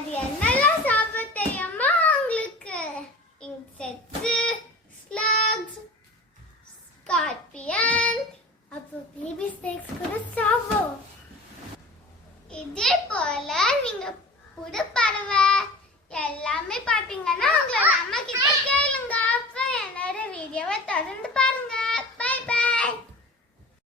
அது என்னெல்லாம் சாப்பிட தெரியுமா உங்களுக்கு? இன்செக்ட்ஸ், ஸ்லக்ஸ், ஸ்கார்பியன், அப்புறம் பேபி ஸ்னேக்ஸ் கூட சாப்பிடும். இதே போல நீங்க புது பறவை எல்லாமே பாத்தீங்கன்னா உங்களை நம்ம கிட்ட கேளுங்க. அப்புறம் என்னோட வீடியோவை தொடர்ந்து